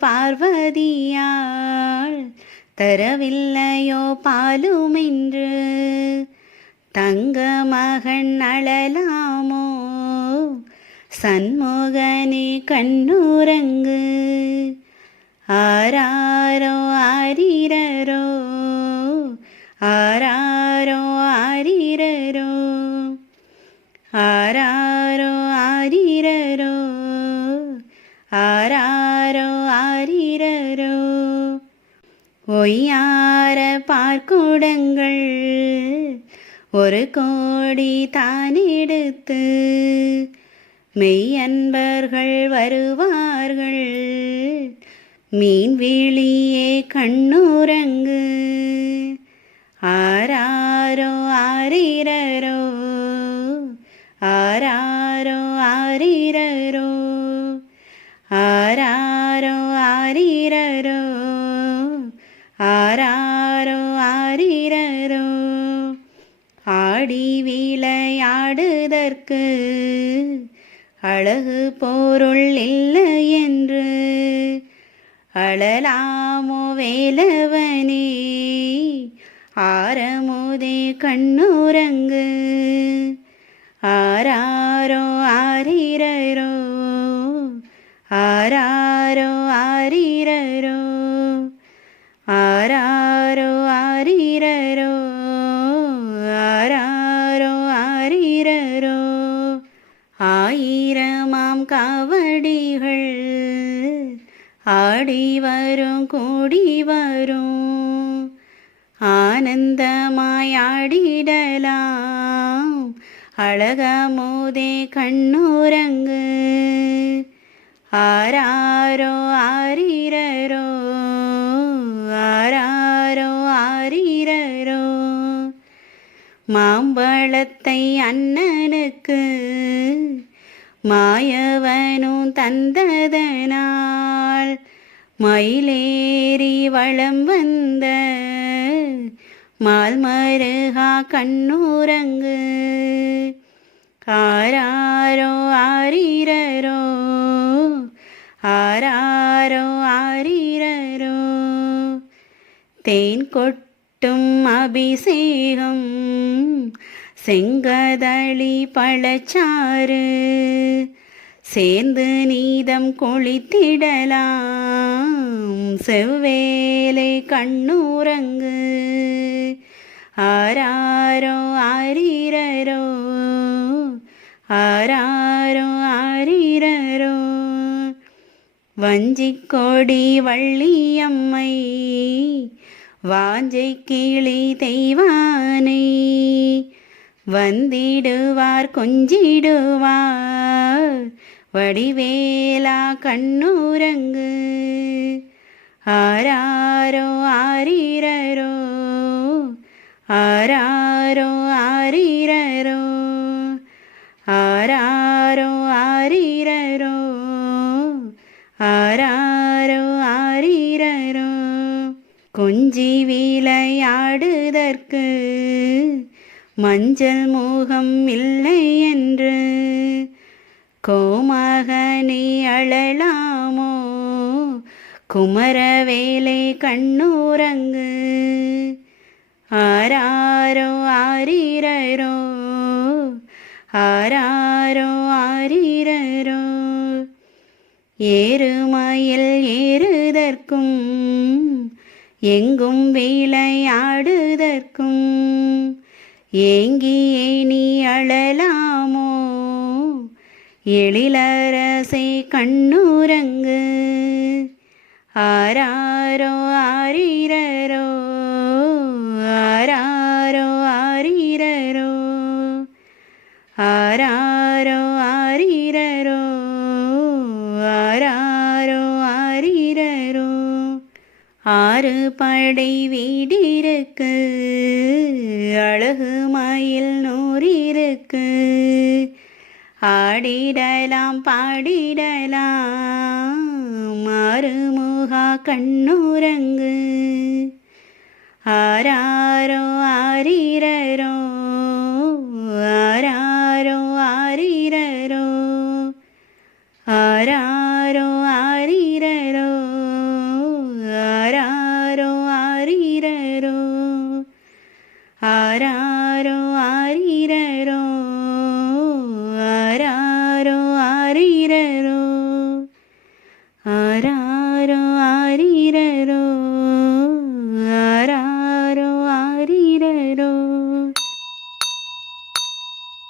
பார்வதியாள் தரவில்லையோ பாலுமென்று? தங்க மகன் அழலாமோ? சண்முகனே கண்ணுரங்கு ஆராரோ பொய்யார பார்க்குடங்கள். ஒரு கோடி தானெடுத்து மெய்யன்பர்கள் வருவார்கள். மீன் விழியே கண்ணுரங்கு ஆராரோ ஆரிரரோ ஆராரோ ஆரிரரோ. ஆரா விளையாடுதற்கு அழகு பொருள் இல்லை என்று அழலாமோ வேலவனே. ஆரமுதே கண்ணுரங்கு. ஆராரோ ஆரிரரோ. ஆராரோ ஆ காவடிகள் ஆடி வரும் கூடி வரும். ஆனந்தமாயாடிடலாம் அழகமோதே கண்ணுரங்கு ஆராரோ ஆரிரரோ ஆராரோ ஆரிரரோ. மாம்பழத்தை அண்ணனுக்கு மாயவனும் தந்ததனால் மயிலேறி வளம் வந்த மால்மருகா கண்ணூரங்கு ஆராரோ ஆரிரரோ ஆராரோ ஆரிரரோ. தேன் கட்டும் அபிஷேகம். செங்கதளி பழச்சாறு. சேர்ந்து நீதம் கொளித்திடலாம். செவ்வேலை கண்ணூரங்கு ஆராரோ ஆரிரரோ. ஆராரோ ஆரிரரோ. வஞ்சிக்கொடி வள்ளியம்மை. வாஞ்சை கிளி தெய்வானை வந்திடுவார் கொஞ்சிடுவார். வடிவேலா கண்ணூரங்கு ஆராரோ ஆரீரரோ ஆரா மஞ்சள் மோகம் இல்லை என்று கோமாக நீ அழலாமோ குமரவேலை கண்ணூரங்கு ஆராரோ ஆரீரரோ? ஆராரோ ஆரீரரோ? ஏறுமயில் ஏறுதற்கும் எங்கும் விளையாடுதற்கும் ஏங்கியே நீ அழலாமோ? எழிலரசை கண்ணுரங்கு. ஆராரோ ஆரீரரோ? ஆராரோ ஆரீரரோ? ஆரா ஆறு படை வீடிருக்கு அழகு மயில் நூறிருக்கு. ஆடிடலாம் பாடிடலாம் மாறுமுகா கண்ணுரங்கு. ஆராரோ ആരാ